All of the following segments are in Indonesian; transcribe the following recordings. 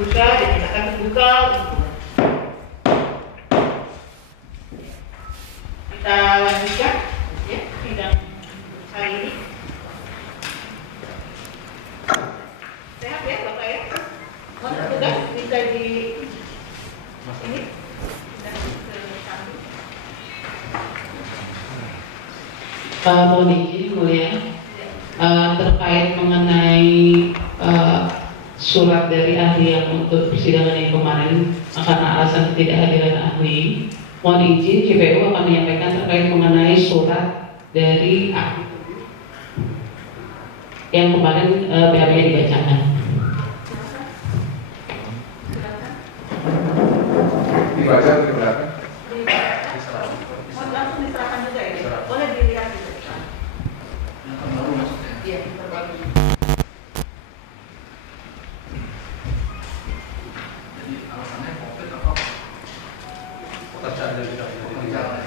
buka dan akan dibuka. Kita lanjutkan ya sidang hari ini. Sehat ya Bapak ya? Mohon tugas bisa di ini. Mohon izin mulia terkait mengenai surat dari ahli yang untuk persidangan yang kemarin karena alasan ketidakhadiran ahli, mohon izin CPU akan menyampaikan terkait mengenai surat dari ahli yang kemarin BAP-nya dibacakan. Dibaca di belakang. Langsung diserahkan juga ya? Boleh dilihat juga. Iya, terbaru. Jadi alasannya COVID atau terjadi tidak berjalan?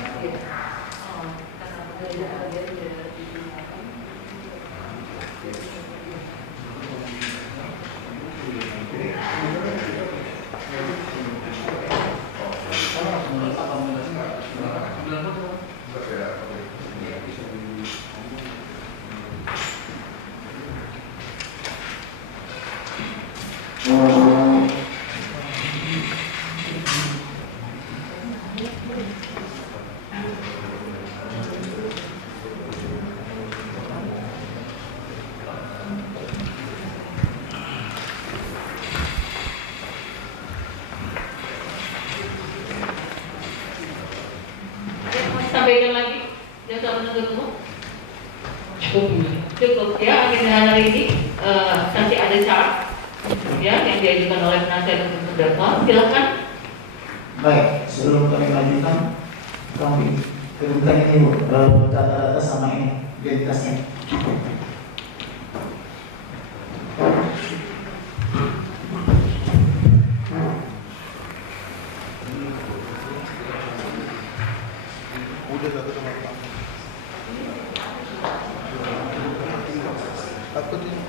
Sampaikan lagi, jasa penuntut umum. Cukup ya, agenda hari ini nanti ada syarat ya yang diajukan oleh penasihat hukum terdakwa. Silakan. Baik, sebelum kami lanjutkan, kami kirimkan ini Bu, data-data sama ini, identitasnya. Udah satu sama Pak. Takut ini.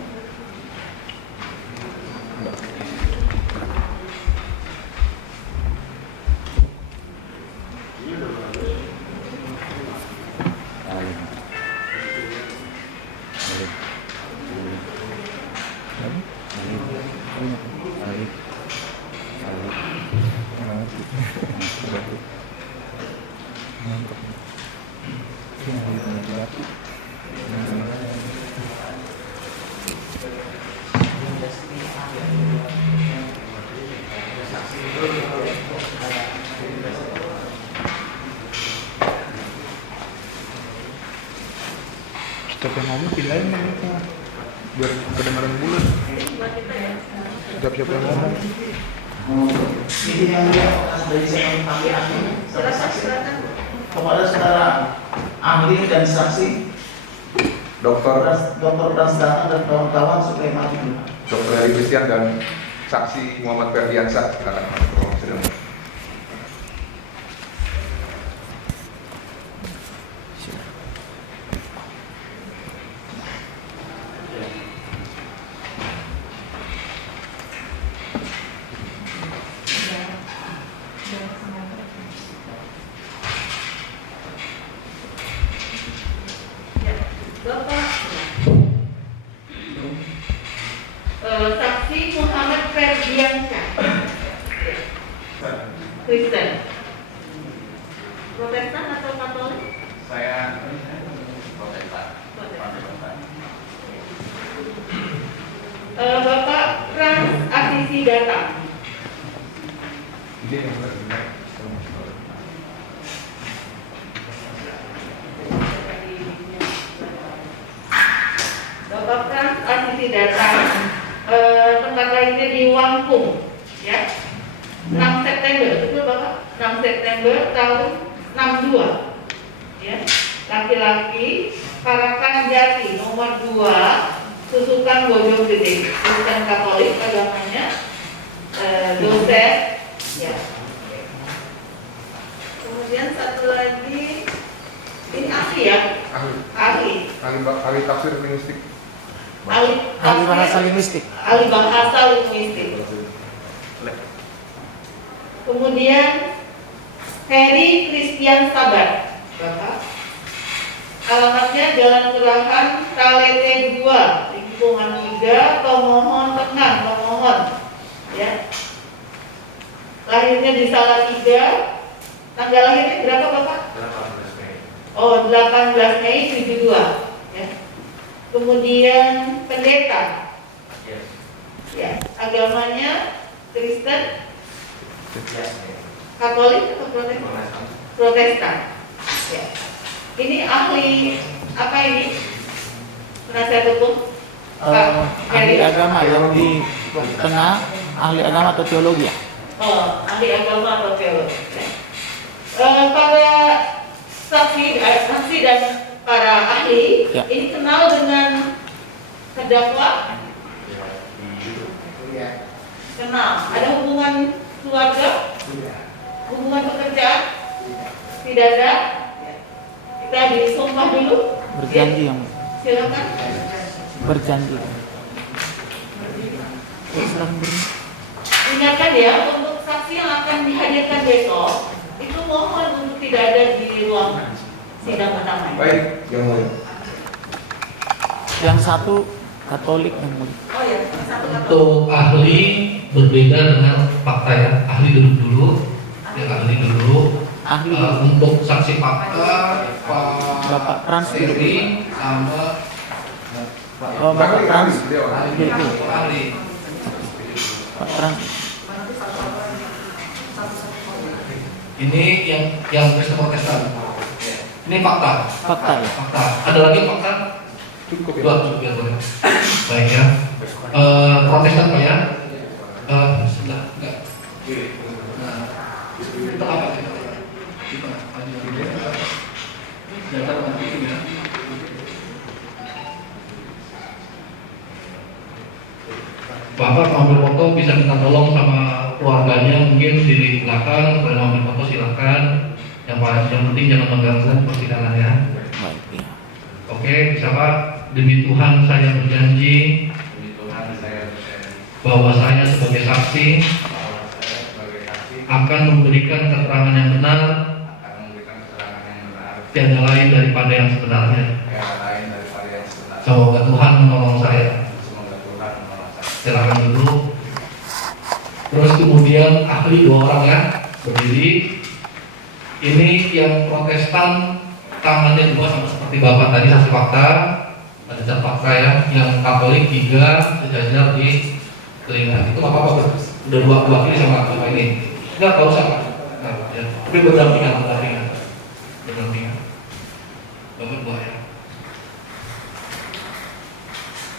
Setiap yang ngomong pindahin nih mereka biar kedengaran bulat. Setiap yang ngomong. Ini yang dari saya pakai ahli, Silakan. kepada saudara ahli dan saksi, Dokter Dr. Dasdana dan kawan-kawan supaya maju. Dr. Heri Christian dan saksi Muhammad Ferdiansyah akan masuk ke sidang. Bapak saksi Muhammad Ferdiansyah Kristen, Protestan atau Katolik? Saya Protestan. Bapak Frans Asisi datang. Ini yang benar. Bapak Frans Asisi datang. Tempat lainnya di Wangkung, ya. 6 September, betul Bapak? 6 September tahun 62. Ya. Laki-laki, Parakan Jati, nomor 2, Susukan Bojonggede, Kristen Katolik agamanya, dosen, ya. Kemudian satu lagi, ini ahli ya? Ahli tafsir linguistik. Ahli bahasa linguistik. Kemudian Heri Christian Sabar, Bapak. Alamatnya Jalan Kelurahan Talete 2, lingkungan 3, Tomohon Tengah, Tomohon. Ya. Lahirnya di Salatiga. Tanggal lahirnya berapa, Bapak? 18 Mei. Oh, 18 Mei 72. Ya. Kemudian pendeta. Yes. Ya, agamanya Kristen, Yes. Katolik atau Protestan? Protestan. Ya. Ini ahli apa ini? Penasihat hukum? Ahli agama yang di tengah, ahli agama atau teologi ya? Oh, ahli agama atau teologi. Ya. Para saksi dan para ahli Ya. ini kenal dengan terdakwa? Kenal. Ada hubungan keluarga? Hubungan pekerjaan? Tidak ada? Kita disumpah dulu. Berjanji yang Silakan. berjanji. Silakan beri. Ingatkan ya, untuk saksi yang akan dihadirkan besok, itu mohon untuk tidak ada di ruang sidang pertama. Baik, yang mulia. Yang satu Katolik yang mulia. Oh ya, satu kata. Untuk ahli berbeda dengan fakta ya. Ahli duduk dulu. Ya, ahli dulu. Ahli Untuk saksi fakta Bapak Frans duduk dulu. Seri sama Oh, Bapak Frans. Beliau. Duduk dulu. ahli. Pak Frans. Ini yang Kristen Protestan. Ini fakta. Fakta ya. Fakta. Ada lagi fakta? Cukup ya. Dua cukup ya, boleh. Baik ya. Protestan Pak ya. Sebelah enggak. Nah, itu apa? Data nanti itu ya. Bapak mau ambil foto bisa minta tolong sama keluarganya mungkin di belakang. Kalau mau ambil foto silakan. Yang penting jangan mengganggu persidangan ya. Baik ya. Oke, bisa Pak. Demi Tuhan saya berjanji Demi Tuhan saya berjanji bahwa saya sebagai saksi bahwa saya sebagai saksi akan memberikan keterangan yang benar, akan memberikan keterangan yang benar, tiada lain daripada yang sebenarnya. tiada lain daripada yang sebenarnya. Semoga Tuhan menolong saya. Semoga Tuhan menolong saya. Silakan dulu. Terus kemudian ahli dua orang ya berdiri. Ini yang Protestan tangannya dua sama seperti Bapak tadi saksi fakta. Ada cat fakta ya. Yang Katolik 3 sejajar di telinga. Itu apa-apa udah dua kali sama Bapak ini. Enggak tahu sama. Nah, ya. Tapi berdampingan. Bapak dua ya.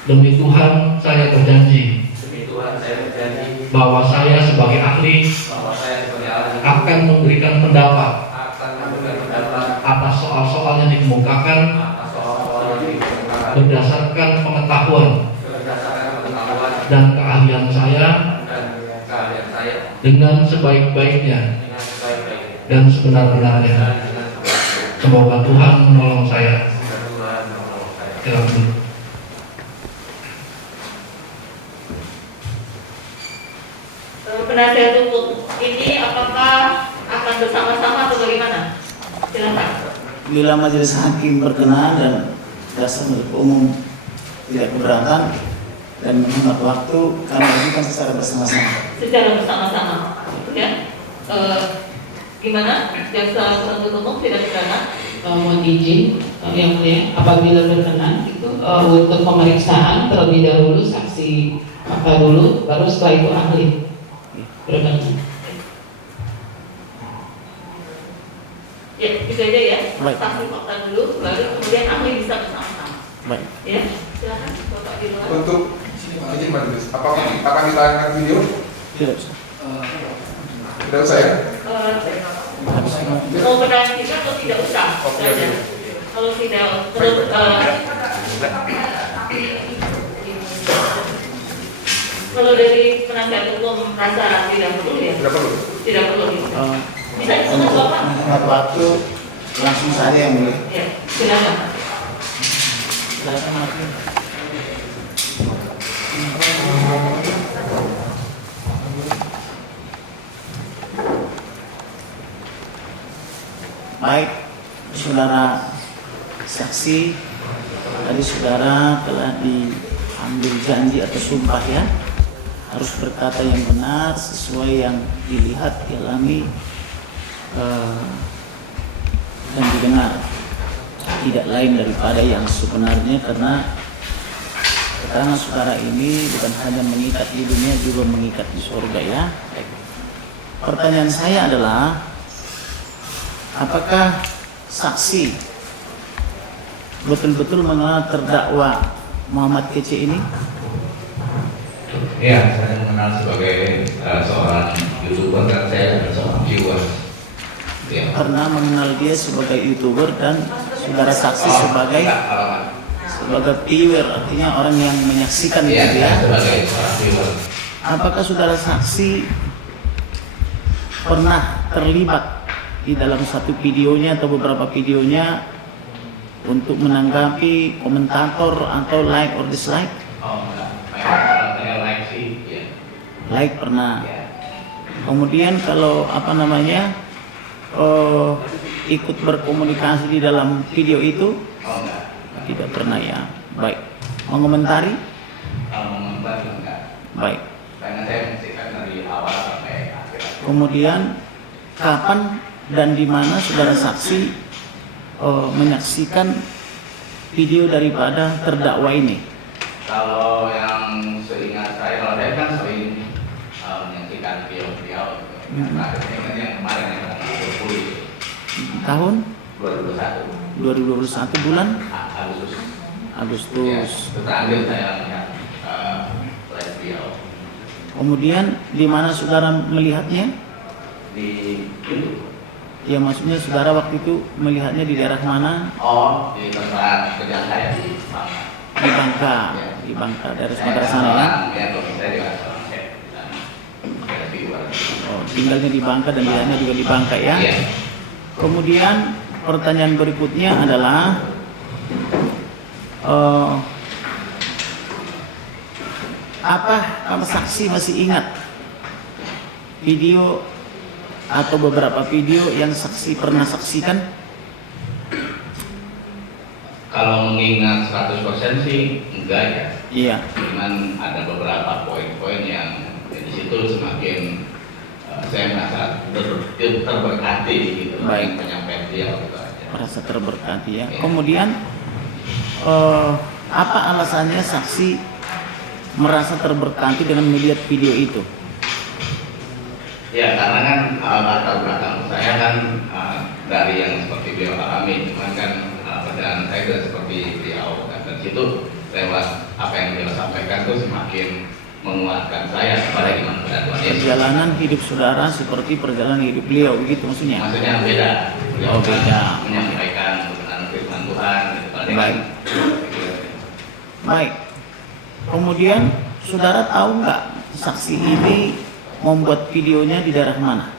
Demi Tuhan saya berjanji Demi Tuhan saya berjanji bahwa saya sebagai ahli bahwa saya sebagai ahli akan memberikan pendapat akan memberikan pendapat atas soal-soal yang dikemukakan atas soal-soal yang dikemukakan berdasarkan pengetahuan berdasarkan pengetahuan dan keahlian saya dan keahlian saya dengan sebaik-baiknya dengan sebaik-baiknya dan sebenar-benarnya. dan dengan sebaik-baiknya. Semoga Tuhan menolong saya. Semoga Tuhan menolong saya. Silakan dulu. Penasihat hukum ini apakah akan bersama-sama atau bagaimana? Silakan. Bila majelis hakim berkenan dan dasar penuntut umum tidak keberatan dan menghemat waktu, kami ajukan secara bersama-sama. Secara bersama-sama, ya. Gimana? Jaksa penuntut umum tidak keberatan? Mohon izin yang mulia, apabila berkenan itu untuk pemeriksaan terlebih dahulu saksi fakta dulu, baru setelah itu ahli. Berkenan. Ya, bisa aja ya. Baik. Saksi fakta dulu, baru kemudian ahli bisa bersama-sama. Baik. Ya, silakan Bapak di luar. Untuk izin majelis, apakah akan ditayangkan video? Tidak usah. Tidak usah ya? Mau pendapat kita atau tidak usah? Oke, Tidak ada. oke. Kalau tidak, terus kalau dari penasihat hukum merasa tidak perlu ya? Tidak perlu. Tidak perlu. Bisa disebut Untuk Bapak? menghemat waktu, langsung saja yang mulia. Ya, silakan. Silakan hakim. Baik, saudara saksi, tadi saudara telah diambil janji atau sumpah ya, harus berkata yang benar sesuai yang dilihat, dialami, dan didengar, tidak lain daripada yang sebenarnya, karena keterangan saudara ini bukan hanya mengikat di dunia, juga mengikat di surga ya. Baik. Pertanyaan saya adalah, apakah saksi betul-betul mengenal terdakwa Muhammad Kece ini? Ya, saya mengenal sebagai seorang YouTuber dan saya adalah seorang viewer. Ya. Pernah mengenal dia sebagai YouTuber dan saudara saksi sebagai viewer, artinya orang yang menyaksikan ya, dia. sebagai seorang viewer. Apakah saudara saksi pernah terlibat di dalam satu videonya atau beberapa videonya untuk menanggapi komentator atau like or dislike? Oh, enggak. Kalau saya like sih, ya. Like pernah. Ya. Kemudian kalau ikut berkomunikasi di dalam video itu? Oh, enggak. Tidak pernah ya. Baik. Mengomentari? Kalau mengomentari enggak. Baik. Karena saya menyaksikan dari awal sampai akhir. Kemudian kapan dan di mana saudara saksi menyaksikan video daripada terdakwa ini? Kalau yang seingat saya, kalau saya kan sering menyaksikan video-video. Nah, ini yang kemarin yang tanggal 20 Tahun 2021 bulan Agustus. Agustus. Ya, terakhir saya melihat live video Kemudian di mana saudara melihatnya? di YouTube. Ya, maksudnya saudara waktu itu melihatnya di daerah mana? Oh, di tempat kerja saya di Bangka. Di Bangka, Ya. di Bangka, daerah Sumatera sana ya. Ya, saya juga seorang chef di sana. Saya viewer. Oh, tinggalnya di Bangka dan lihatnya juga di Bangka ya. Iya. Kemudian pertanyaan berikutnya adalah apa saksi masih ingat video atau beberapa video yang saksi pernah saksikan? Kalau mengingat 100% sih enggak ya. Iya. Cuman ada beberapa poin-poin yang di situ semakin saya merasa terberkati gitu. Baik. Penyampaian dia gitu aja. Merasa terberkati ya. Iya. Kemudian apa alasannya saksi merasa terberkati dengan melihat video itu? Ya karena kan latar belakang saya kan dari yang seperti beliau alami, cuman kan perjalanan saya tidak seperti beliau. Dan situ lewat apa yang beliau sampaikan itu semakin menguatkan saya kepada iman pada Tuhan Yesus. Perjalanan hidup saudara seperti perjalanan hidup beliau, begitu maksudnya? Maksudnya beda. Beliau Oh, kan beda. menyampaikan kebenaran firman Tuhan. Gitu. Baik. Baik. Kemudian saudara tahu nggak saksi ini membuat videonya di daerah mana?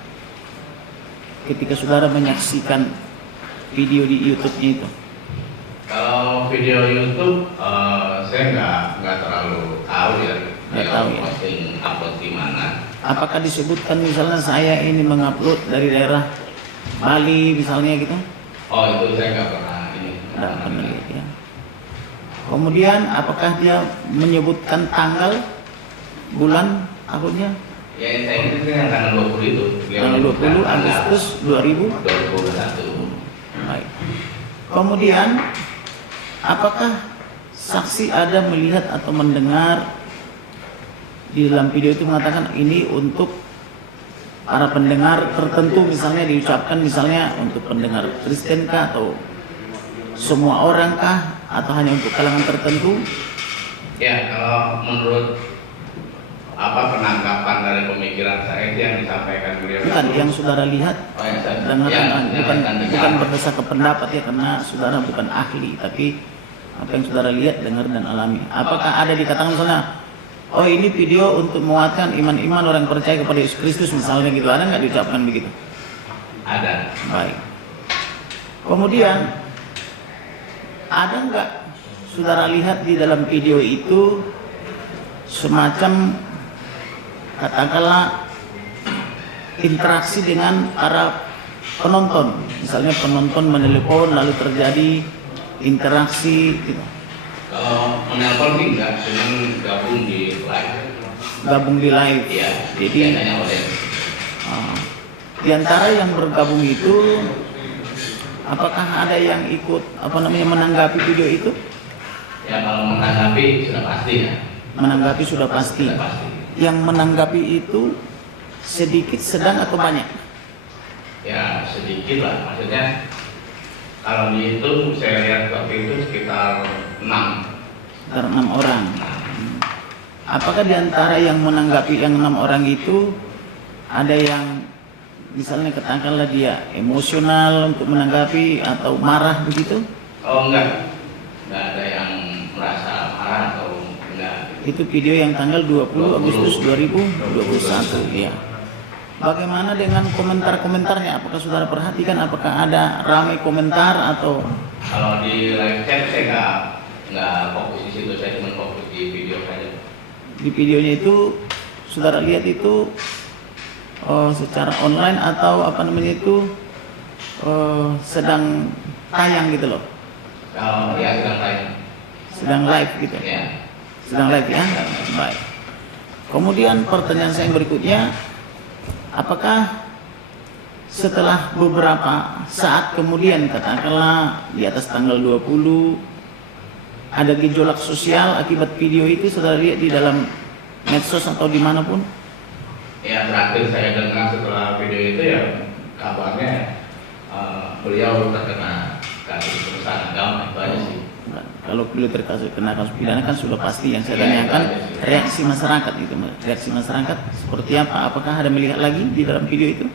Ketika saudara menyaksikan video di YouTube-nya itu. Kalau video YouTube saya nggak terlalu tahu ya. Nggak tahu ya. Posting upload di mana? Apakah disebutkan misalnya saya ini mengupload dari daerah Bali misalnya gitu? Oh itu saya nggak pernah ini. Nggak pernah lihat ya. Kemudian apakah dia menyebutkan tanggal, bulan, tahunnya? Ya saya itu yang tanggal 20 itu. Tanggal 20 Agustus 2021. 2021. Baik. Kemudian apakah saksi ada melihat atau mendengar di dalam video itu mengatakan ini untuk para pendengar tertentu, misalnya diucapkan misalnya untuk pendengar Kristen kah atau semua orang kah atau hanya untuk kalangan tertentu? Ya kalau menurut penangkapan dari pemikiran saya itu yang disampaikan beliau. Bukan yang saudara lihat, Oh, yang saya dengarkan, bukan dengar. berdasarkan pendapat ya, karena saudara bukan ahli, tapi apa yang saudara lihat, dengar dan alami. Apakah ada dikatakan misalnya, oh ini video untuk menguatkan iman-iman orang percaya kepada Yesus Kristus misalnya gitu, ada nggak diucapkan begitu? Ada. Baik. Kemudian ada nggak saudara lihat di dalam video itu semacam katakanlah interaksi dengan para penonton, misalnya penonton menelepon lalu terjadi interaksi gitu. Kalau menelpon sih enggak, cuman gabung di live. Gabung di live. Iya, Jadi biasanya oleh di antara yang bergabung itu, apakah ada yang ikut menanggapi video itu? ya kalau menanggapi sudah pasti ya. Menanggapi sudah pasti. Sudah pasti. Yang menanggapi itu sedikit, sedang atau banyak? Ya sedikit lah, maksudnya kalau dihitung saya lihat waktu itu sekitar 6. Sekitar 6 orang. Apakah di antara yang menanggapi yang 6 orang itu ada yang misalnya katakanlah dia emosional untuk menanggapi atau marah begitu? Oh enggak ada yang merasa marah atau enggak. Itu video yang tanggal 20 Agustus 2021 ya. Bagaimana dengan komentar-komentarnya? Apakah saudara perhatikan apakah ada ramai komentar atau? Kalau di live chat saya nggak fokus di situ, saya cuma fokus di video saja. Di videonya itu saudara lihat itu secara online atau sedang tayang gitu loh? Kalau ya sedang tayang. Sedang live gitu? Ya. Sedang live ya? Baik. Kemudian pertanyaan saya yang berikutnya, apakah setelah beberapa saat kemudian, katakanlah di atas tanggal 20, ada gejolak sosial akibat video itu saudara lihat di dalam medsos atau dimanapun? Ya terakhir saya dengar setelah video itu ya kabarnya beliau terkena kasus perusahaan agama, itu aja sih. Kalau beliau terkena kasus pidana kan sudah pasti. Yang saya tanyakan reaksi masyarakat itu, reaksi masyarakat seperti apa? Apakah ada melihat lagi di dalam video itu?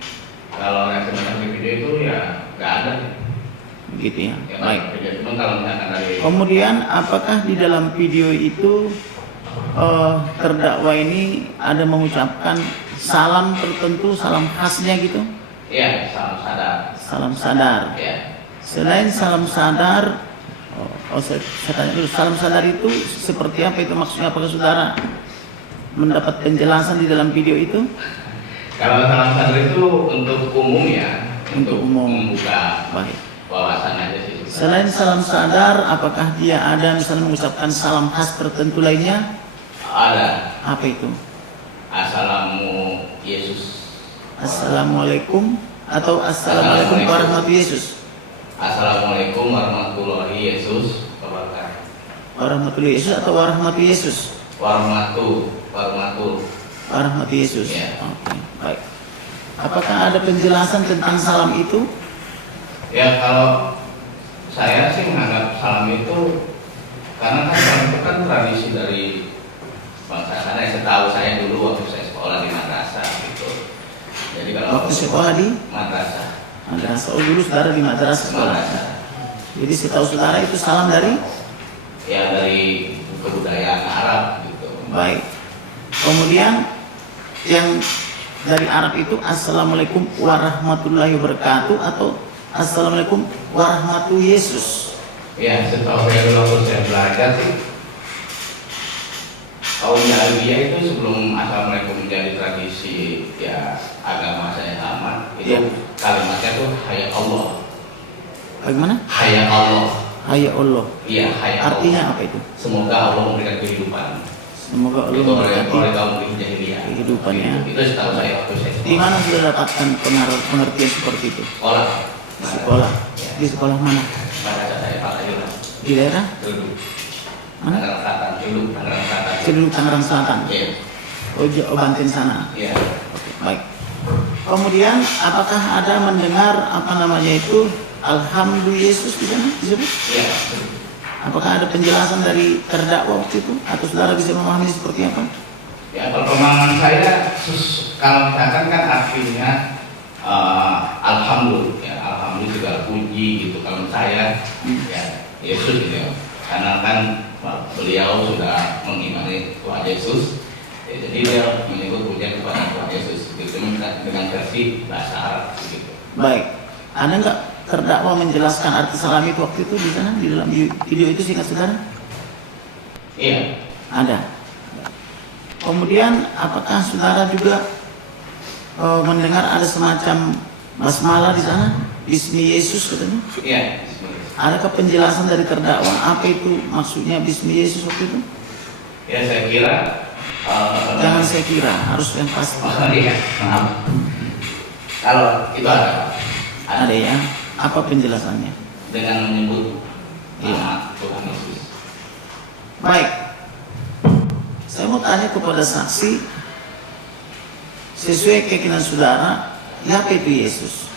Kalau reaksi masyarakat di video itu ya nggak ada. Begitu ya. Ya, Baik. Cuma kalau misalkan dari Kemudian apakah di dalam video itu terdakwa ini ada mengucapkan salam tertentu, salam khasnya gitu? ya salam sadar. Salam sadar. Ya. Selain salam sadar, saya tanya dulu, salam sadar itu seperti apa itu maksudnya? Apakah saudara mendapat penjelasan di dalam video itu? Kalau salam sadar itu untuk umum ya, Untuk umum. membuka Baik. wawasan aja sih. Selain salam sadar, apakah dia ada misalnya mengucapkan salam khas tertentu lainnya? Ada. Apa itu? Assalamu Yesus. Assalamualaikum atau Assalamualaikum warahmatullahi Yesus? Assalamualaikum warahmatullahi Yesus wabarakatuh. Warahmatullahi Yesus atau warahmatullahi Yesus? Warahmatullahi Yesus. Ya. Oke, baik. Apakah ada penjelasan tentang salam itu? Ya kalau saya sih menganggap salam itu karena kan salam itu kan tradisi dari bangsa sana. Setahu saya dulu waktu saya sekolah di madrasah gitu. Jadi kalau Waktu sekolah di madrasah. madrasah, dulu saudara di madrasah sekolah. Madrasah. Jadi setahu saudara itu salam dari? Ya dari kebudayaan Arab gitu. Baik. Kemudian yang dari Arab itu Assalamualaikum warahmatullahi wabarakatuh atau Assalamualaikum warahmatullahi Yesus? Ya setahu saya dulu waktu saya belajar sih kaum Jahiliyah itu sebelum Assalamualaikum menjadi tradisi ya agama saya sama itu Ya. kalimatnya tuh Hayya Allah. Bagaimana? Hayya Allah. Hayya Allah. Iya Hayya Allah. Artinya apa itu? Semoga Allah memberikan kehidupan. Semoga Allah Itu oleh memberkati kaum Jahiliyah. kehidupan ya. Itu setahu saya waktu saya Di mana sudah dapatkan pengertian seperti itu? sekolah. Di sekolah. Ya. Di sekolah mana? Pada saya Pak Ayura. Di daerah Dulu. mana? Tangerang Selatan. Dulu Tangerang Selatan. Cedulu Tangerang Selatan. Iya. Oh, Banten sana. Iya. Oke, baik. Kemudian apakah ada mendengar Alhamdulillah Yesus di sana disebut? Iya. Apakah ada penjelasan dari terdakwa waktu itu atau saudara bisa memahami seperti apa? Ya kalau pemahaman saya kalau misalkan kan artinya alhamdulillah ya, alhamdulillah juga puji gitu. Kalau saya ya Yesus gitu ya. Karena kan beliau sudah mengimani Tuhan Yesus ya, jadi dia menyebut pujian kepada Tuhan Yesus gitu dengan versi bahasa Arab gitu. Baik. Ada nggak terdakwa menjelaskan arti salam itu waktu itu di sana di dalam video itu singkat saudara? Iya. Ada. Kemudian apakah saudara juga mendengar ada semacam basmalah di sana, Bismi Yesus katanya. Iya. Adakah penjelasan dari terdakwa apa itu maksudnya Bismi Yesus waktu itu? Ya saya kira. Jangan saya kira, harus yang pasti. Oh iya, maaf. Kalau itu Ada ya. Apa penjelasannya? dengan menyebut Iya. nama Tuhan Yesus. Baik. Saya mau tanya kepada saksi sesuai keyakinan saudara, siapa itu Yesus?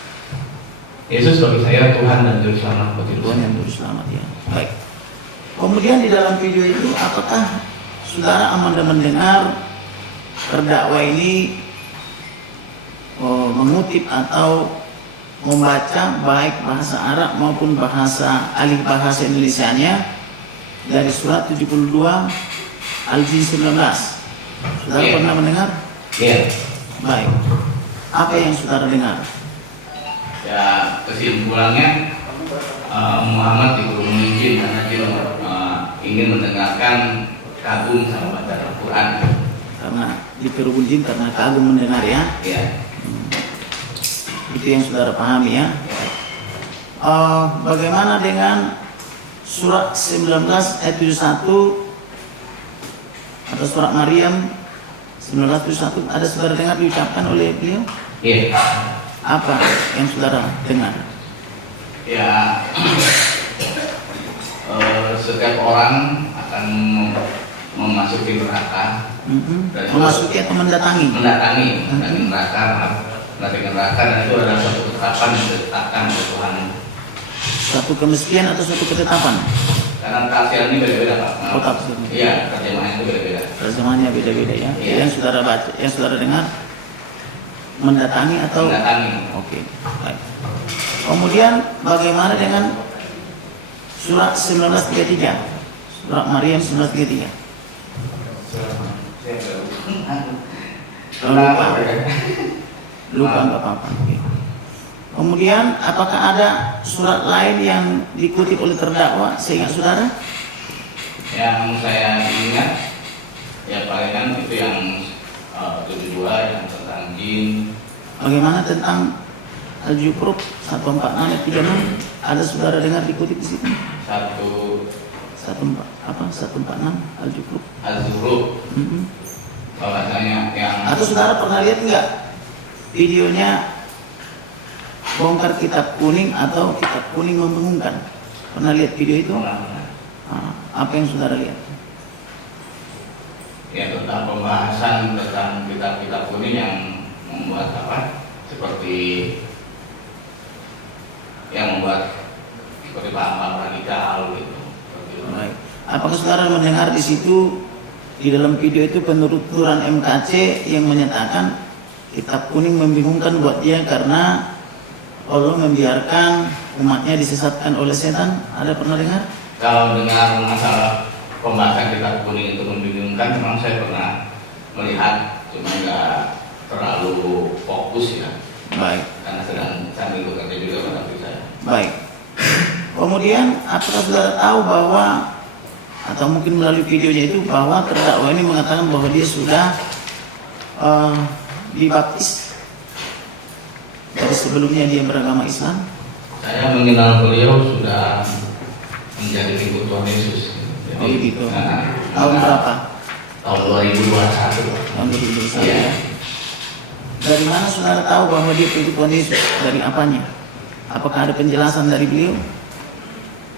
Yesus bagi saya Tuhan dan Juru Selamat bagi Tuhan yang Juru Selamat ya. Baik. Kemudian di dalam video itu apakah saudara Amanda mendengar terdakwa ini mengutip atau membaca baik bahasa Arab maupun bahasa alih bahasa Indonesianya dari surat 72 Al-Jin 19. Saudara Iya. pernah mendengar? Iya. Baik. Apa yang saudara dengar? Ya kesimpulannya Muhammad diberi izin karena dia ingin mendengarkan kagum sama baca Al-Quran. Karena di Perubul Jin karena kagum mendengar ya. Ya. Itu yang saudara pahami ya. Bagaimana dengan surat 19 ayat 71 atau surat Maryam 19:1 ada saudara dengar diucapkan oleh beliau? Iya. Apa yang saudara dengar? Ya. Setiap orang akan memasuki neraka. Dan Memasuki atau mendatangi? Mendatangi neraka. Mendatangi neraka dan itu adalah suatu ketetapan yang ditetapkan oleh Tuhan. Suatu kemestian atau suatu ketetapan? Karena tafsir ini beda-beda Pak. Oh, tafsir. Iya, terjemahan itu beda-beda. Terjemahannya beda-beda ya. Iya. Yang saudara baca, yang saudara dengar mendatangi atau? Mendatangi. Oke, baik. Kemudian bagaimana dengan surat 19:33? Surat Maryam 19:33. Lupa nggak apa-apa. Oke. Kemudian apakah ada surat lain yang dikutip oleh terdakwa seingat saudara? Yang saya ingat ya palingan itu yang 72 yang tentang jin. Bagaimana tentang Al-Zukhruf 146 ayat 36? Ada saudara dengar dikutip di situ? 146 Al-Zukhruf. Az-Zukhruf. Bahwasanya yang Atau saudara pernah lihat nggak videonya bongkar kitab kuning atau kitab kuning membingungkan? Pernah lihat video itu? Apa yang saudara lihat? ya tentang pembahasan tentang kitab-kitab kuning yang membuat apa seperti yang membuat seperti paham-paham radikal gitu. Seperti itu. Baik. Apakah saudara mendengar di situ di dalam video itu penuturan MKC yang menyatakan kitab kuning membingungkan buat dia karena Allah membiarkan umatnya disesatkan oleh setan? Ada pernah dengar? Kalau dengar masalah pembahasan kitab kuning itu membingungkan, memang saya pernah melihat, cuma nggak terlalu fokus ya, Baik. karena sedang sambil bekerja juga pada waktu saya. Baik. Kemudian apakah saudara tahu bahwa atau mungkin melalui videonya itu bahwa terdakwa ini mengatakan bahwa dia sudah dibaptis dari sebelumnya dia beragama Islam? Saya mengenal beliau sudah menjadi pengikut Tuhan Yesus. Jadi, Oh gitu. nah, Tahun berapa? Tahun 2021. Tahun 2021 Iya. ya. Dari mana saudara tahu bahwa dia pengikut Tuhan Yesus? Dari apanya? Apakah ada penjelasan dari beliau?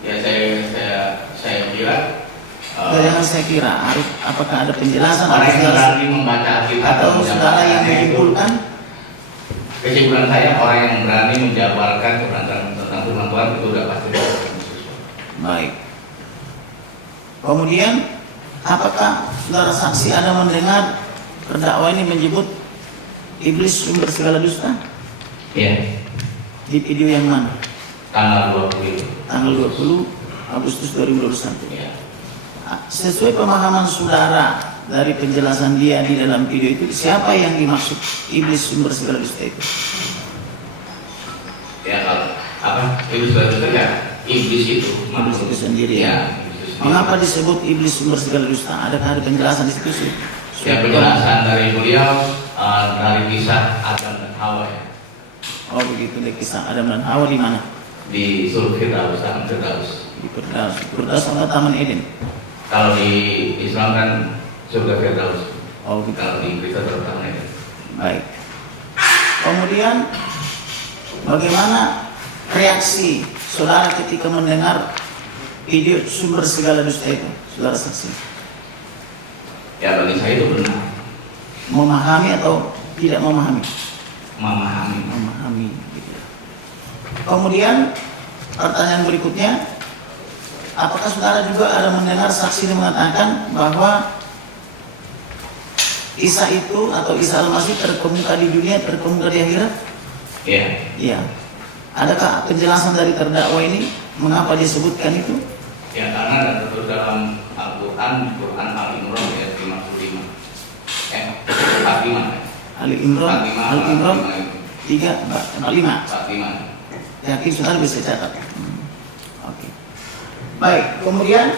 Ya saya kira Jangan saya kira, harus apakah ada penjelasan orang yang atau berani membaca Alkitab atau dan saudara yang menjabarkannya itu, menyimpulkan? kesimpulan saya orang yang berani menjabarkan kebenaran tentang firman Tuhan itu sudah pasti Tuhan Yesus. Baik. Kemudian, apakah saudara saksi ada mendengar terdakwa ini menyebut iblis sumber segala dusta? Iya. Di video yang mana? Tanggal 20. Tanggal 20 Agustus 2021. Iya. Sesuai pemahaman saudara dari penjelasan dia di dalam video itu, siapa yang dimaksud iblis sumber segala dusta itu? Ya kalau apa iblis itu ya iblis itu Iblis itu sendiri ya. Ya, iblis itu. Mengapa disebut iblis sumber segala dusta? Adakah ada penjelasan di situ sih? Ya penjelasan dari beliau dari kisah Adam dan Hawa ya. Oh begitu, di kisah Adam dan Hawa di mana? Di surga Firdaus, Taman Firdaus. Di Firdaus. Firdaus atau Taman Eden? Kalau di Islam kan surga Firdaus. Oh gitu. Kalau di Kristen Taman Eden. Baik. Kemudian bagaimana reaksi saudara ketika mendengar video sumber segala dusta itu, saudara saksi? Ya bagi saya itu benar. Memahami atau tidak memahami? Memahami. Memahami. Gitu. Kemudian pertanyaan berikutnya, apakah saudara juga ada mendengar saksi yang mengatakan bahwa Isa itu atau Isa Al-Masih terkemuka di dunia, terkemuka di akhirat? Iya. Iya. Adakah penjelasan dari terdakwa ini mengapa disebutkan itu? Ya karena tertulis dalam Al-Quran, Quran Al-Imran ayat 55. 45. Ali Imran, 45. 3, 45. Yakin saudara bisa catat. Oke. Baik, kemudian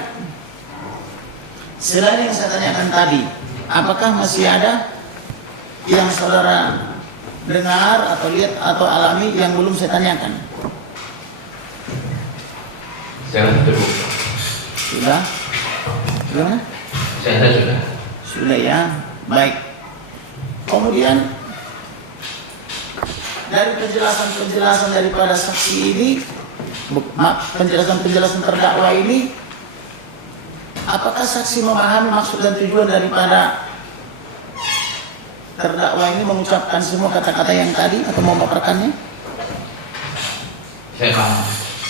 selain yang saya tanyakan tadi, apakah masih ada yang saudara dengar atau lihat atau alami yang belum saya tanyakan? Saya rasa cukup. Sudah? Gimana? Saya rasa sudah. Sudah ya. Baik. Kemudian dari penjelasan daripada saksi ini, penjelasan terdakwa ini, apakah saksi memahami maksud dan tujuan daripada terdakwa ini mengucapkan semua kata-kata yang tadi atau memaparkannya? Saya paham.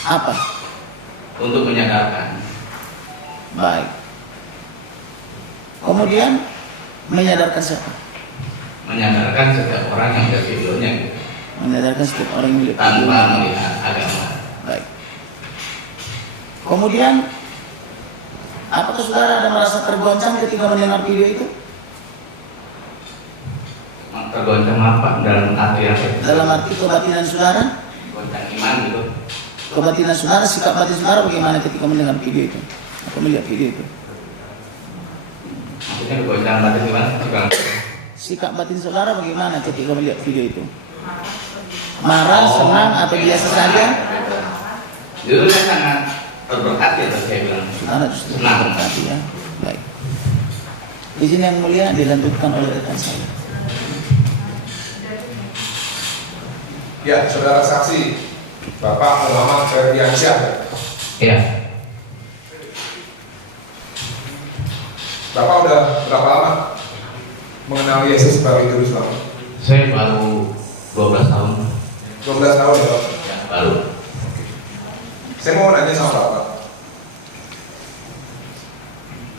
Apa? Untuk menyadarkan. Baik. Kemudian menyadarkan siapa? Menyadarkan setiap orang yang melihat videonya gitu. Menyadarkan setiap orang yang melihat Tanpa video. melihat agama. Baik. Kemudian apakah saudara ada merasa tergoncang ketika mendengar video itu? Tergoncang apa dalam arti apa? Dalam arti kebatinan saudara? Goncang iman gitu. Kebatinan saudara, sikap batin saudara bagaimana ketika mendengar video itu? Atau melihat video itu? Maksudnya goncang batin gimana? Sikap batin saudara bagaimana ketika melihat video itu? Marah, senang, atau biasa saja? Dulu saya sangat terberkati atau saya bilang. Saudara justru Senang. berhati ya. Baik. Izin yang mulia dilanjutkan oleh rekan saya. Ya, saudara saksi, Bapak Muhammad Ferdiansyah. Iya. Bapak udah berapa lama mengenal Yesus sebagai Juru Selamat? Saya baru 12 tahun. 12 tahun ya, Pak? Ya, baru. Saya mau nanya sama Bapak.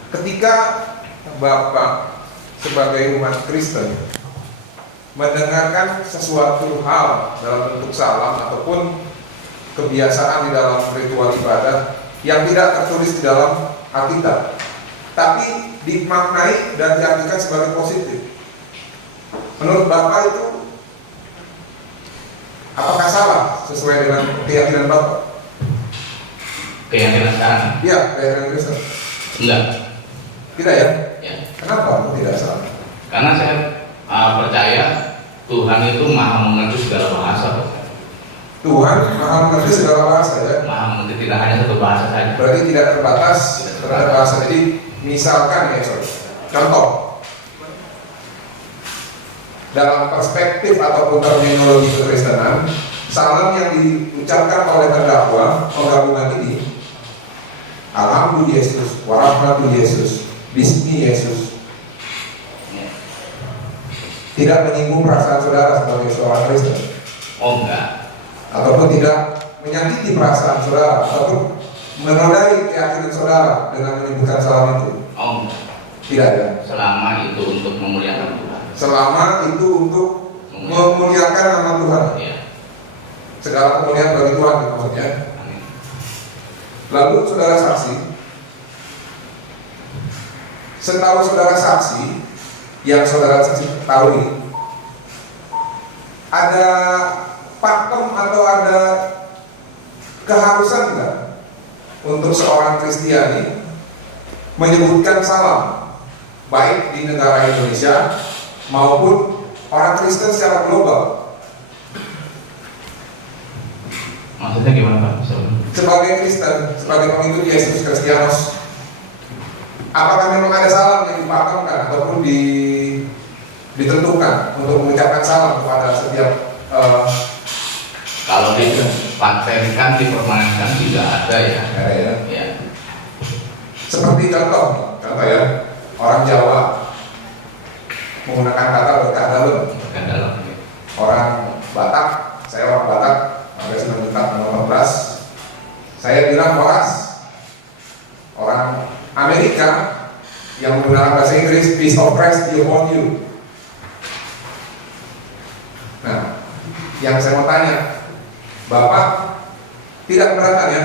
Ketika Bapak sebagai umat Kristen mendengarkan sesuatu hal dalam bentuk salam ataupun kebiasaan di dalam ritual ibadah yang tidak tertulis di dalam Alkitab, tapi dimaknai dan diartikan sebagai positif, menurut Bapak itu apakah salah sesuai dengan keyakinan Bapak? Keyakinan sekarang? Iya, keyakinan Kristen. Enggak. Tidak ya? Ya. Kenapa tidak salah? Karena saya percaya Tuhan itu maha mengerti segala bahasa. Tuhan maha mengerti segala bahasa ya. Maha mengerti, tidak hanya satu bahasa saja. Berarti tidak terbatas terhadap bahasa. Jadi misalkan ya, contoh dalam perspektif ataupun terminologi kekristenan, salam yang diucapkan oleh terdakwa penggabungan ini, Alhamdulillah Yesus, Warahmatullahi Yesus, Bismi Yesus, tidak menyinggung perasaan saudara sebagai seorang Kristen. Oh enggak. Ataupun tidak menyakiti perasaan saudara ataupun menodai keyakinan saudara dengan menyebutkan salam itu. Oh enggak. Tidak ada. Selama itu untuk memuliakan Tuhan. Selama itu untuk memuliakan nama Tuhan. Iya. Segala kemuliaan bagi Tuhan maksudnya. Amin. Lalu saudara saksi, setahu saudara saksi yang saudara saksi ketahui, ada pakem atau ada keharusan enggak untuk seorang Kristiani menyebutkan salam baik di negara Indonesia maupun orang Kristen secara global? Maksudnya gimana Pak? Sebagai Kristen, sebagai pengikut Yesus Kristianos, apakah memang ada salam yang dipakamkan ataupun ditentukan untuk mengucapkan salam kepada setiap Kalau dipatenkan, dipermanenkan tidak ada ya. Ya. Seperti contoh ya, orang Jawa menggunakan kata berkah dalam. Bukan dalam. Ya. Orang Batak, saya orang Batak, sampai 1914, saya bilang horas. Orang Amerika yang menggunakan bahasa Inggris, peace of Christ be upon you. Nah, yang saya mau tanya, Bapak tidak keberatan ya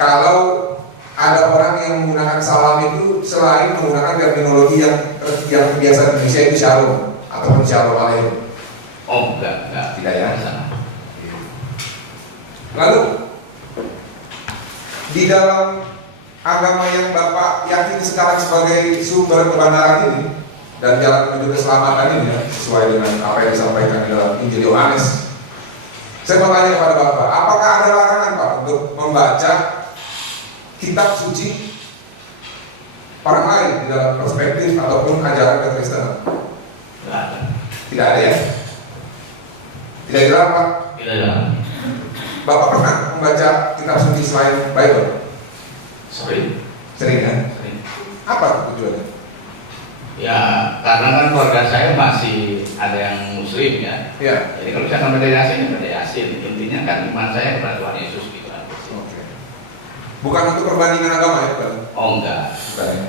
kalau ada orang yang menggunakan salam itu selain menggunakan terminologi yang biasa di Indonesia itu shalom ataupun shalom alaikum? Oh, enggak. Tidak ya? Sama. Lalu di dalam agama yang Bapak yakini sekarang sebagai sumber kebenaran ini dan jalan menuju keselamatan ini ya, sesuai dengan apa yang disampaikan di dalam Injil Yohanes, saya mau tanya kepada Bapak, apakah ada larangan Pak untuk membaca kitab suci orang lain di dalam perspektif ataupun ajaran kekristenan? Tidak ada. Tidak ada ya? Tidak dilarang Pak? Tidak ada. Bapak pernah membaca kitab suci selain Bible? Sering. Sering ya? Sering. Apa tujuannya? Ya, karena kan keluarga saya masih ada yang Muslim ya. Ya. Jadi kalau saya baca Yasin, baca Yasin. Intinya kan iman saya kepada Tuhan Yesus gitu. Oke. Bukan untuk perbandingan agama ya Pak? Oh enggak. Bukan ya?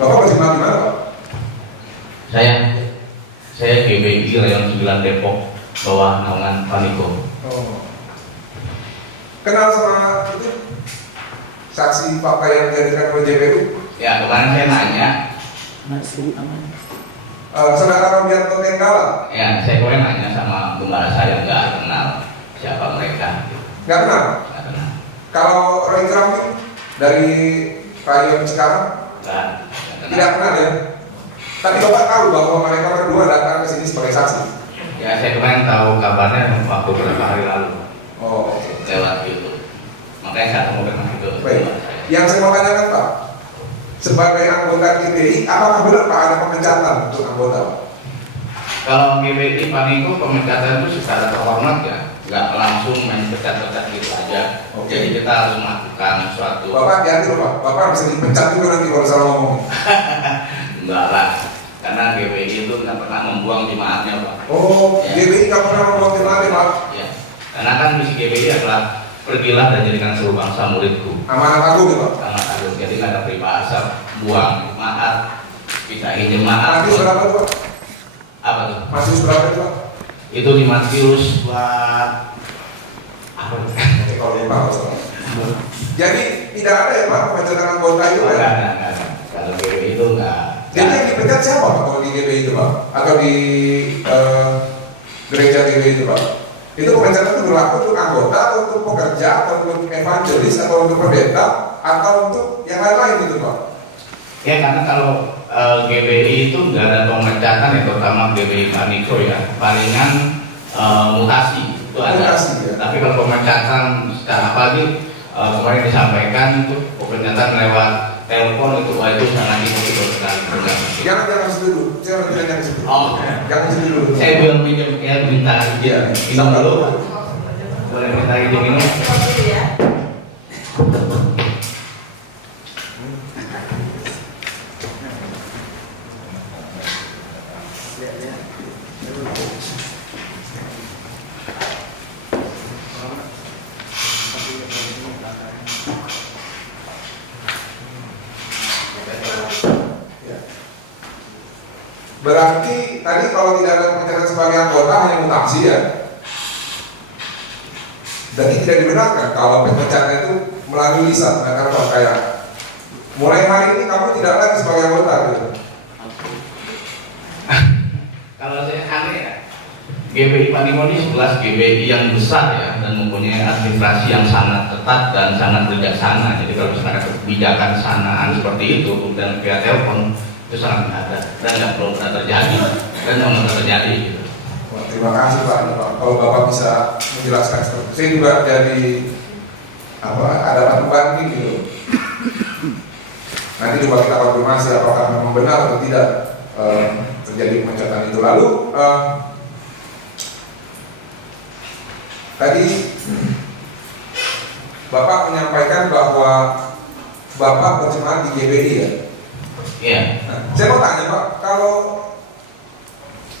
Bapak berjemaat di mana Pak? Saya GBI Rayon 9 Depok, bawah naungan Paniko. Oh. Kenal sama itu saksi fakta yang dijadikan oleh JPU? Ya, kemarin saya nanya. Saudara Robianto Tenggala? Ya, saya kemarin nanya sama gembala saya, nggak kenal siapa mereka. Nggak kenal? Nggak kenal. Kalau Roy Keramin dari Rayon Cikarang? Nggak Tidak kenal ya? Tapi Bapak tahu bahwa mereka berdua datang ke sini sebagai saksi? Ya, saya kemarin tahu kabarnya waktu beberapa hari lalu. Oh, oke. Lewat itu. Makanya saya mau kenal itu. Baik. Yang saya mau tanyakan Pak, sebagai anggota GBI, apakah benar Pak ada pemecatan untuk anggota? Kalau GBI Paniko pemecatan itu secara terhormat ya, nggak langsung main pecat-pecat gitu aja. Oke. Jadi kita harus melakukan suatu. Bapak hati-hati loh Pak, Bapak bisa dipecat juga nanti kalau salah ngomong. Enggak lah, karena GBI itu nggak pernah membuang jemaatnya Pak. Oh, Ya. GBI nggak pernah ngomong kemarin Pak. Ya. Karena kan misi GBI adalah pergilah dan jadikan seluruh bangsa muridku. Amanat agung ya Pak. Sangat agung, jadi nggak ada peribahasa buang jemaat, pisahin jemaat. Matius berapa tuh Pak? Apa tuh? Matius berapa itu Pak? Itu di Matius buat apa? Oke, kalau Bapak nggak salah. Jadi tidak ada ya Pak pemecatan anggota itu ya? Enggak. Kalau GBI itu enggak. Jadi yang dipecat siapa Pak kalau di GBI itu Pak? Atau di gereja GBI itu Pak? Itu pemecatan itu berlaku untuk anggota atau untuk pekerja atau untuk evangelis atau untuk pendeta atau untuk yang lain-lain gitu Pak? Ya karena kalau GBI itu nggak ada pemecatan ya, terutama GBI Paniko ya, palingan mutasi itu ada. Mutasi, ya. Tapi kalau pemecatan secara apalagi kemarin disampaikan itu pemecatan lewat telepon itu sangat impossible sekali. Jangan dulu, jangan ke situ. Oh, Jangan situ dulu. saya belum minum ya, minta Iya. minum dulu. Boleh minta izin minum? Berarti tadi kalau tidak ada pemecatan sebagai anggota hanya mutasi ya. Jadi tidak dibenarkan kalau pemecatan itu melalui lisan, katakan kayak mulai hari ini kamu tidak lagi sebagai anggota gitu. Kalau saya aneh ya, GBI Paniko ini 11 GBI yang besar ya dan mempunyai administrasi yang sangat ketat dan sangat bijaksana. Jadi kalau misalkan ada kebijakan sanaan seperti itu dan via telepon itu sangat nggak ada dan nggak perlu pernah terjadi dan nggak pernah terjadi gitu. Terima kasih Pak. Kalau Bapak bisa menjelaskan seperti itu. Saya juga jadi ada batu banding gitu. Nanti coba kita konfirmasi apakah memang benar atau tidak terjadi pemecatan itu. Lalu tadi Bapak menyampaikan bahwa Bapak berjemaat di GBI ya? Iya. Nah, saya mau tanya Pak, kalau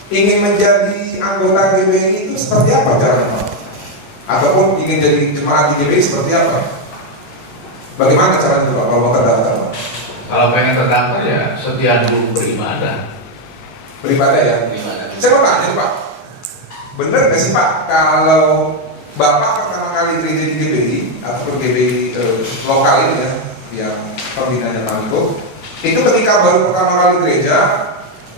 ingin menjadi anggota GBI itu seperti apa caranya Pak? Ataupun ingin jadi jemaat di GBI seperti apa? Bagaimana caranya Pak kalau mau terdaftar Pak? Kalau pengen terdaftar ya setia dulu beribadah. Beribadah ya? Beribadah. Saya mau tanya Pak, benar nggak sih Pak kalau Bapak pertama kali gereja di GBI ataupun GBI lokal ini ya, yang pembinanya Pak Niko, itu ketika baru pertama kali gereja,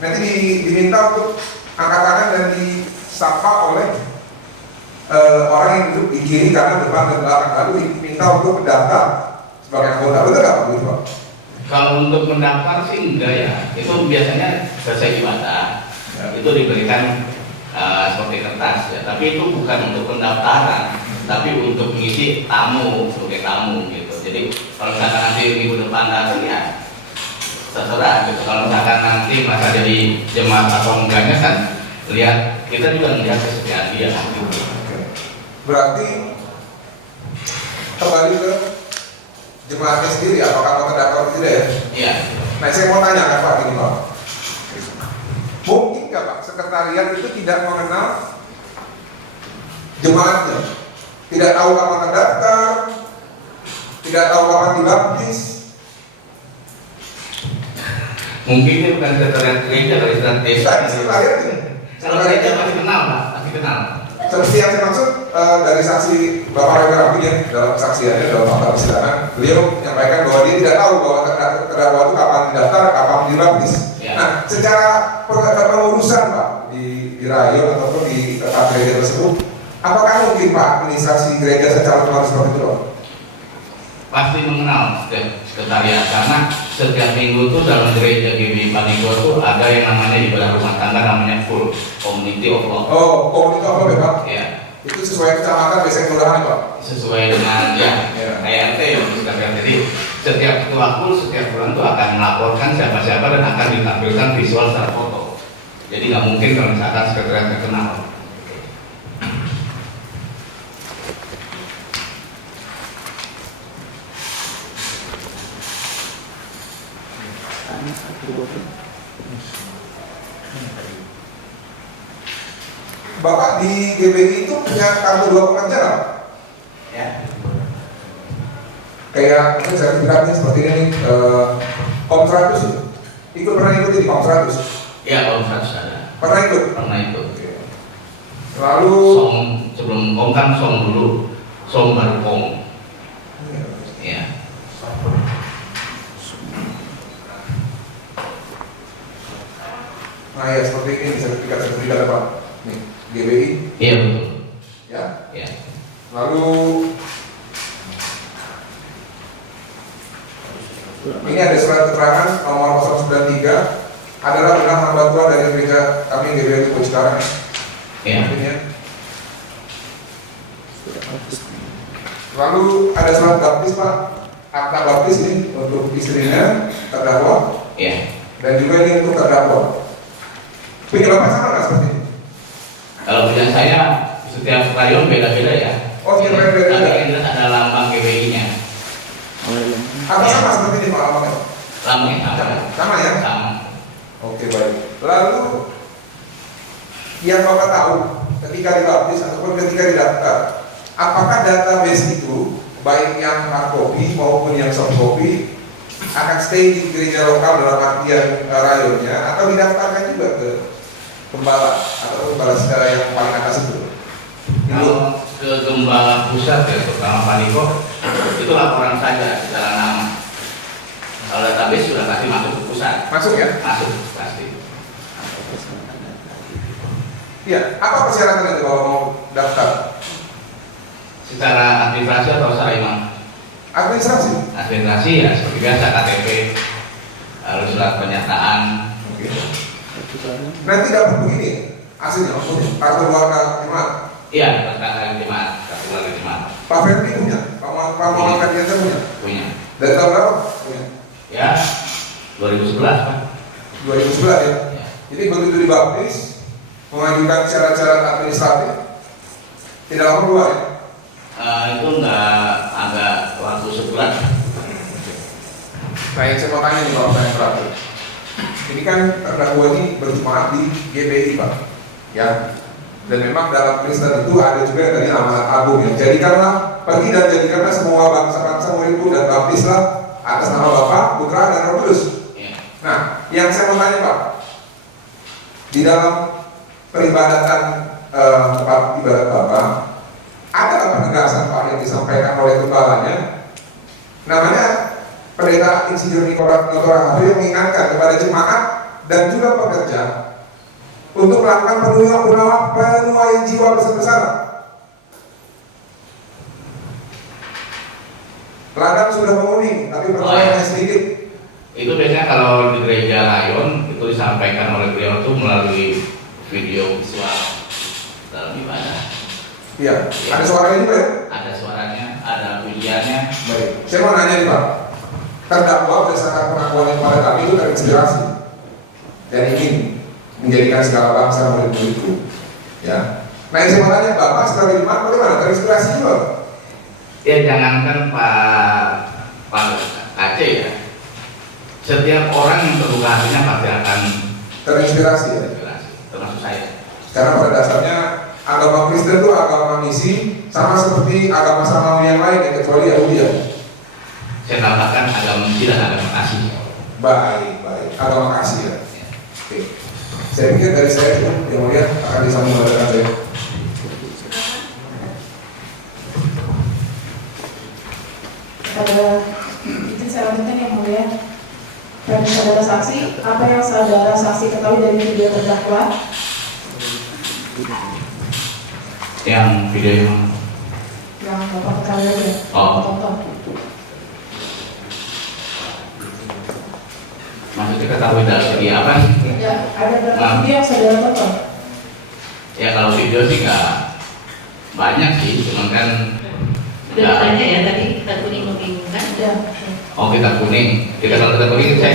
nanti diminta untuk angkat tangan dan disapa oleh orang yang duduk di kiri, kanan, depan, dan belakang, lalu diminta untuk mendaftar sebagai anggota. Betul nggak Pak Niko? Kalau untuk mendaftar sih enggak ya, itu biasanya selesai ibadah, itu diberikan seperti kertas ya, tapi itu bukan untuk pendaftaran, tapi untuk mengisi tamu, sebagai tamu gitu. Jadi kalau misalkan nanti minggu depan datang ya terserah gitu. Kalau misalkan nanti masa jadi jemaat atau enggaknya kan lihat, kita juga melihat kesetiaan dia gitu. Berarti kembali ke jemaatnya sendiri, apakah mau terdaftar atau tidak ya? Iya. Nah saya mau tanya kan Pak ini Pak, mungkin nggak Pak sekretariat itu tidak mengenal jemaatnya, tidak tahu kapan terdaftar, tidak tahu kapan dibaptis? Mungkin ini bukan sekretariat gereja, dari desa. Sekretariat ini, Kalau gereja pasti kenal Pak, pasti kenal. seperti yang saya maksud dari saksi Bapak Rever Rafi ya, dalam kesaksiannya dalam fakta persidangan, beliau menyampaikan bahwa dia tidak tahu bahwa terdakwa itu kapan didaftar, kapan dibaptis. Ya. Nah, secara pengurusan Pak di Rayo ataupun di tempat gereja tersebut, apakah mungkin Pak administrasi gereja secara otomatis seperti itu Pak? Pasti mengenal sekretariat, karena setiap minggu tuh dalam gereja GBI Paniko tuh ada yang namanya ibadah rumah tangga, namanya full community of law. Oh, komunitas apa ya Pak? Ya, Itu sesuai kecamatan biasanya kelurahan ya Pak? sesuai dengan ya RT yang disebutkan. Jadi setiap ketua full setiap bulan tuh akan melaporkan siapa-siapa dan akan ditampilkan visual secara foto. Jadi nggak mungkin kalau misalkan sekretariat terkenal. Bapak di GBI itu punya kartu 2 pengajar Pak? Ya. Kayak mungkin sertifikatnya seperti ini nih, Kom 100 itu. Ikut pernah ikut di Kom 100? Ya, Om 100 ada. Pernah ikut? Pernah ikut. Lalu Song sebelum Om kan Song dulu, Song baru Om. Ya. nah ya seperti ini sertifikat Pak. Nih, GBI Iya betul. ya. Ya. Lalu ini ada surat keterangan nomor 093 adalah benar hamba Tuhan dari gereja kami GBI Tubuh sekarang. Ya. Lalu ada surat baptis Pak, akta baptis ini untuk istrinya terdakwa. Ya. Dan juga ini untuk terdakwa. Punya Bapak sama nggak seperti ini? Kalau punya saya setiap rayon beda-beda ya. Oh, setiap rayon beda-beda. Tapi yang jelas ada lambang GBI-nya. Apa sama seperti ini Pak alamatnya? Lambangnya sama. Sama ya? Sama. Oke baik. Lalu yang Bapak tahu ketika dibaptis ataupun ketika didaftar, apakah database itu baik yang hard copy maupun yang soft copy akan stay di gereja lokal dalam artian rayonnya atau didaftarkan juga ke gembala atau gembala secara yang paling atas itu? Kalau ke gembala pusat ya, terutama Paniko, itu laporan saja secara nama. Kalau database sudah pasti masuk ke pusat. Masuk ya? Masuk pasti. Iya. Apa persyaratan itu kalau mau daftar? Secara administrasi atau secara imam? Administrasi. Administrasi ya seperti biasa KTP, lalu surat pernyataan. Nanti dapat begini. Aslinya, maksudnya, kartu keluarga jemaat. Iya, kartu jemaat, kartu keluarga jemaat. Pak Ferdi punya, Pak Muhammad Ferdiansyah punya. Punya. Dari tahun berapa? Punya. Ya, 2011 Pak. 2011 ya. Ya. Jadi begitu dibaptis, mengajukan syarat-syarat administratif, tidak lama keluar ya. Itu enggak agak waktu sebulan. Nah yang saya mau tanya nih Pak, pertanyaan terakhir. Ini kan terdakwa ini berjemaat di GBI Pak, ya. Dan memang dalam Kristen itu ada juga yang tadi amanat agung ya. Pergi dan jadikanlah semua bangsa-bangsa muridku dan baptislah atas nama Bapa, Putra dan Roh Kudus. Ya. Nah, yang saya mau tanya Pak, di dalam peribadatan tempat ibadat Bapak, ada penegasan Pak yang disampaikan oleh kepalanya, namanya Pendeta Insinyur Nikola Haryo yang mengingatkan kepada jemaat dan juga pekerja untuk melakukan penuaian jiwa besar-besaran. Ladang sudah menguning, tapi penuaiannya sedikit. Itu biasanya kalau di gereja Rayon itu disampaikan oleh beliau itu melalui video visual dalam ibadah. Iya, ada suaranya juga ya? Ada suaranya, ada pujiannya. Baik, saya mau nanya nih Pak, terdakwa berdasarkan pengakuan kepada kami itu terinspirasi dan ingin menjadikan segala bangsa murid-muridku. Ya. Nah, yang saya mau tanya Bapak sebagai jemaat bagaimana? Terinspirasi juga? Ya jangankan Pak Aceh ya, setiap orang yang terbuka hatinya pasti akan Terinspirasi ya? terinspirasi, termasuk saya. Karena pada dasarnya agama Kristen itu agama misi, sama seperti agama samawi yang lain, yang kecuali Yahudi ya. Saya tambahkan agama dan agama kasih. Baik, baik. Agama kasih ya. Oke. Saya pikir dari saya itu yang mulia akan disambung dengan saya. Pada izin saya lanjutkan yang mulia. Dan saudara saksi, apa yang saudara saksi ketahui dari video terdakwa? Yang video Yang Bapak ketahui aja. Oh. Tonton. maksudnya ketahui dari segi apa sih? Ya, ada berapa video yang saudara tonton? Ya kalau video sih nggak banyak sih, cuman kan Sudah ditanya ya tadi kita kuning membingungkan. Ya. oh kita kuning, kalau kita kuning saya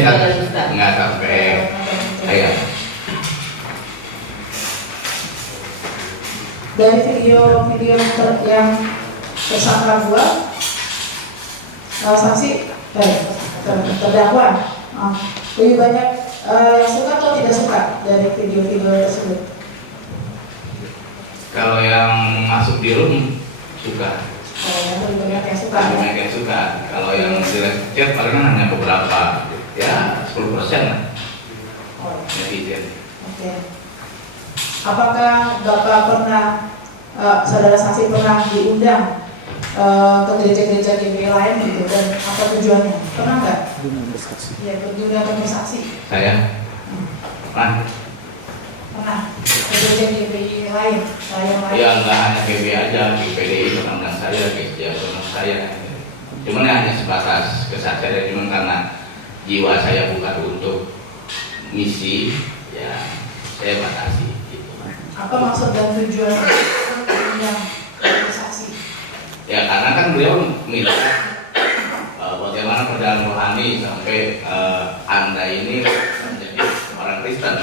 nggak sampai kayak Dari video yang tersangka buat saksi terdakwa lebih banyak yang suka atau tidak suka dari video-video tersebut? kalau yang masuk di room suka, Yang lebih banyak yang suka. lebih banyak yang suka. Kalau yang di chat paling hanya beberapa, ya 10% lah Oh, netizen. oke. Apakah Bapak pernah, saudara saksi pernah diundang ke gereja-gereja GBI lain gitu, dan apa tujuannya? Pernah nggak? Ya, diundang ke bersaksi. Saya Pernah ke gereja GBI lain, yang lain. ya nggak hanya PB aja, PDI pernah undang saya, ya pernah saya. Cuman hanya sebatas kesaksian, cuman karena jiwa saya bukan untuk misi, ya saya batasi gitu. Apa maksud dan tujuan yang bersaksi? Ya karena kan beliau minta bagaimana perjalanan rohani sampai Anda ini menjadi orang Kristen.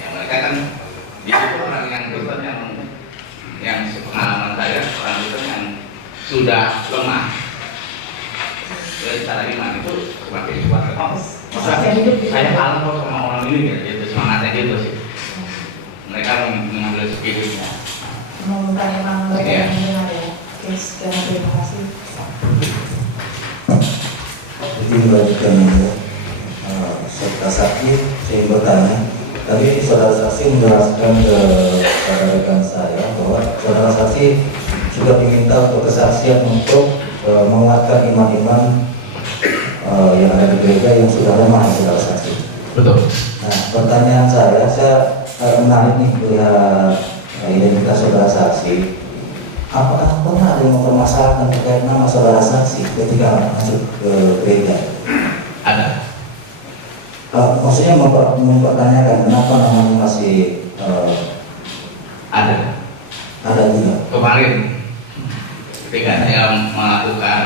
Ya mereka kan di situ orang yang Kristen yang sepengalaman saya orang Kristen yang sudah lemah. Jadi cara iman itu semakin kuat. Masa saya kalah kok sama orang ini gitu, semangatnya gitu sih. Mereka mengambil spiritnya. Mengumumkan emang mereka yang mendengar ya. Oke, sekian, terima kasih. Jadi melanjutkan ya, saudara saksi saya bertanya, tadi saudara saksi menjelaskan kepada rekan saya bahwa saudara saksi juga diminta untuk kesaksian untuk menguatkan iman-iman yang ada di gereja yang sudah lemah, saudara saksi. Betul. Nah, pertanyaan saya menarik nih melihat identitas saudara saksi. Apakah pernah ada yang mempermasalahkan terkait nama saudara saksi ketika masuk ke gereja? Ada. Maksudnya mempertanyakan kenapa namanya masih Ada juga. Kemarin ketika saya melakukan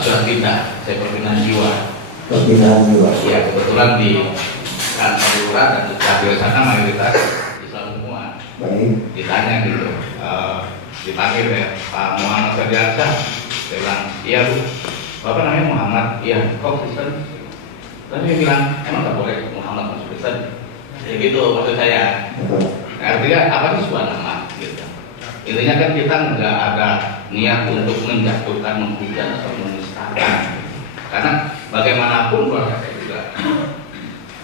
surat pindah, saya perpindahan jiwa. Perpindahan jiwa. Ya, kebetulan di kantor lurah dan di sana mayoritas Islam semua. Baik. Ditanya gitu, dipanggil ya Pak Muhammad Ferdiansyah. Saya bilang, iya Bu, Bapak namanya Muhammad, iya, kok Kristen? Terus dia bilang, emang nggak boleh Muhammad masuk Kristen? Ya gitu maksud saya. Artinya apa sih sebuah nama? Gitu. Intinya kan kita nggak ada niat untuk menjatuhkan, menghujat atau menistakan. Karena bagaimanapun keluarga saya juga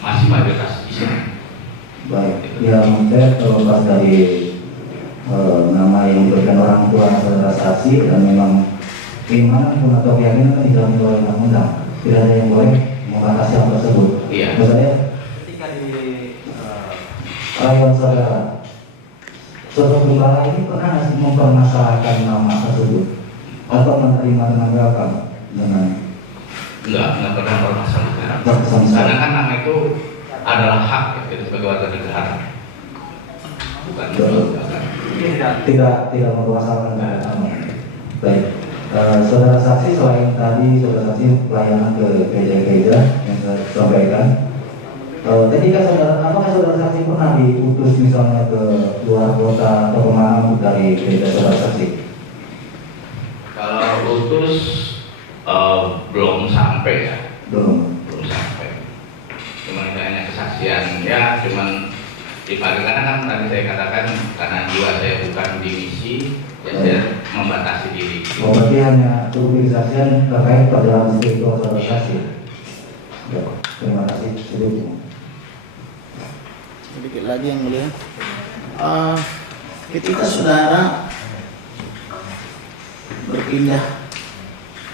masih mayoritas Islam. Baik. Ya maksudnya kalau pas dari nama yang diberikan orang tua saudara saksi dan memang keimanan pun atau keyakinan kan dijamin oleh undang-undang. Tidak ada yang boleh membatasi hal tersebut. Iya. Maksudnya ketika di perayaan saudara gembala ini pernah nggak sih mempermasalahkan nama tersebut atau menerima dengan welcome dengan Enggak pernah bermasalah. berkesan Karena kan nama itu adalah hak ya, kita sebagai warga negara. Bukan tidak mempermasalahkan nama. Baik. Saudara saksi selain tadi saudara saksi pelayanan ke gereja-gereja yang saya sampaikan, ketika apakah saudara saksi pernah diutus misalnya ke luar kota atau kemana untuk dari gereja saudara saksi? Kalau utus belum sampai ya. Belum. Belum sampai. Cuman hanya kesaksian ya, cuman karena kan tadi saya katakan karena jiwa saya bukan di misi, ya saya membatasi diri. Berarti hanya cukup kesaksian terkait perjalanan spiritual saudara saksi. Ya, terima kasih. Sedikit lagi yang mulia. Ketika saudara berpindah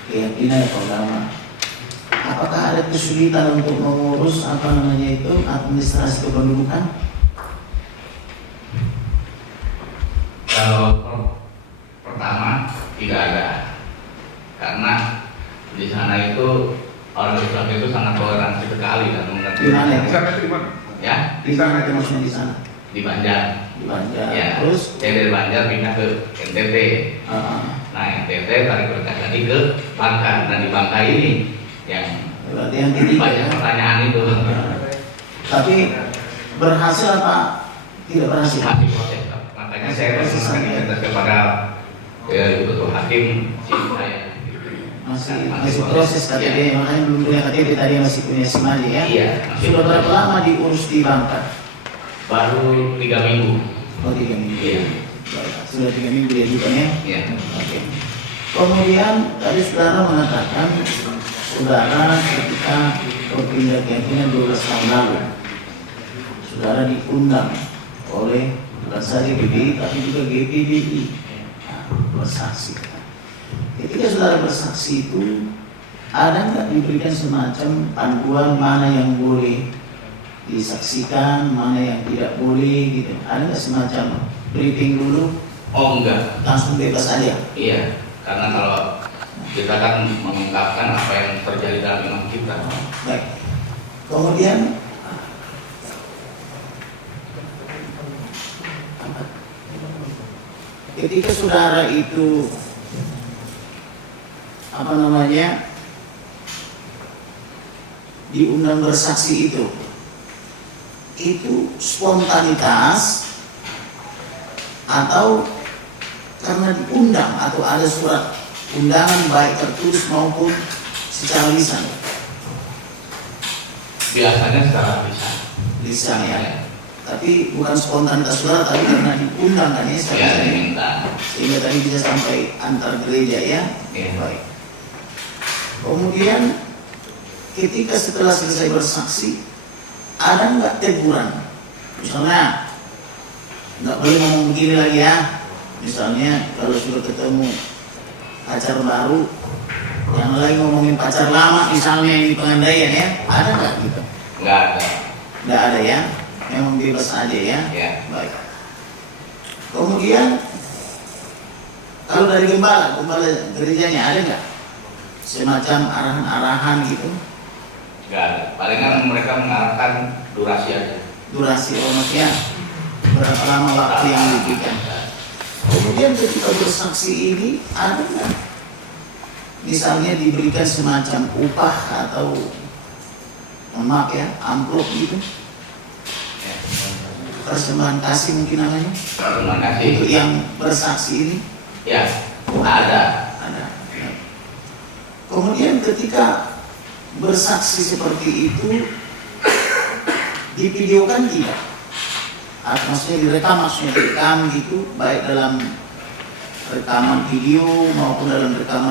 keyakinan atau agama, apakah ada kesulitan untuk mengurus administrasi kependudukan? Kalau pertama tidak ada, karena di sana itu orang Islam itu sangat toleransi sekali dan mengerti. Di mana? Di sana itu di mana? Ya, Di mana itu maksudnya di sana? di Banjar. Di Banjar. Ya, Terus? saya dari Banjar pindah ke NTT. Nah, NTT tarik berkas lagi ke Bangka. Nah, di Bangka ini yang Berarti yang ketiga. banyak pertanyaan itu. Tapi berhasil apa tidak berhasil? Masih proses. Makanya saya berterima kepada Ibu Ketua Hakim saya. Masih proses KTP, makanya belum punya KTP tadi masih punya SIM aja ya. Iya. Sudah berapa lama diurus di Bangka? Baru 3 minggu. Oh 3 minggu. Iya. Baik, sudah 3 minggu dia juga ya. Iya. Oke. Kemudian tadi saudara mengatakan saudara ketika berpindah keyakinan 12 tahun lalu, saudara diundang oleh bukan saja GBI tapi juga GPDI bersaksi. Ketika saudara bersaksi itu ada nggak diberikan semacam panduan mana yang boleh disaksikan, mana yang tidak boleh gitu? Ada nggak semacam briefing dulu? Oh enggak. Langsung bebas aja? Iya, karena kalau kita kan mengungkapkan apa yang terjadi dalam iman kita. Baik. Kemudian ketika saudara itu diundang bersaksi itu spontanitas atau karena diundang atau ada surat undangan baik tertulis maupun secara lisan? Biasanya secara lisan. Lisan ya. Tapi bukan spontanitas saudara, tapi karena diundang kan ya, Ya, diminta. sehingga tadi bisa sampai antar gereja ya. Iya. Baik. Kemudian ketika setelah selesai bersaksi, ada nggak teguran? Misalnya nggak boleh ngomong begini lagi ya. Misalnya kalau sudah ketemu pacar baru, yang lain ngomongin pacar lama, misalnya di Pengandaian ya, ada nggak gitu? Nggak ada. Nggak ada ya, memang bebas aja ya. Ya. Baik. Kemudian kalau dari gembala gerejanya ada nggak semacam arahan-arahan gitu? Nggak ada. Palingan mereka mengarahkan durasi aja. Durasi maksudnya berapa lama waktu yang diberikan? Kemudian ketika bersaksi ini ada nggak misalnya diberikan semacam upah atau maaf ya amplop gitu, persembahan kasih mungkin namanya Terima kasih. untuk yang bersaksi ini? Ya, ada. Ada. Kemudian ketika bersaksi seperti itu divideokan tidak? Atau maksudnya direkam gitu, baik dalam rekaman video maupun dalam rekaman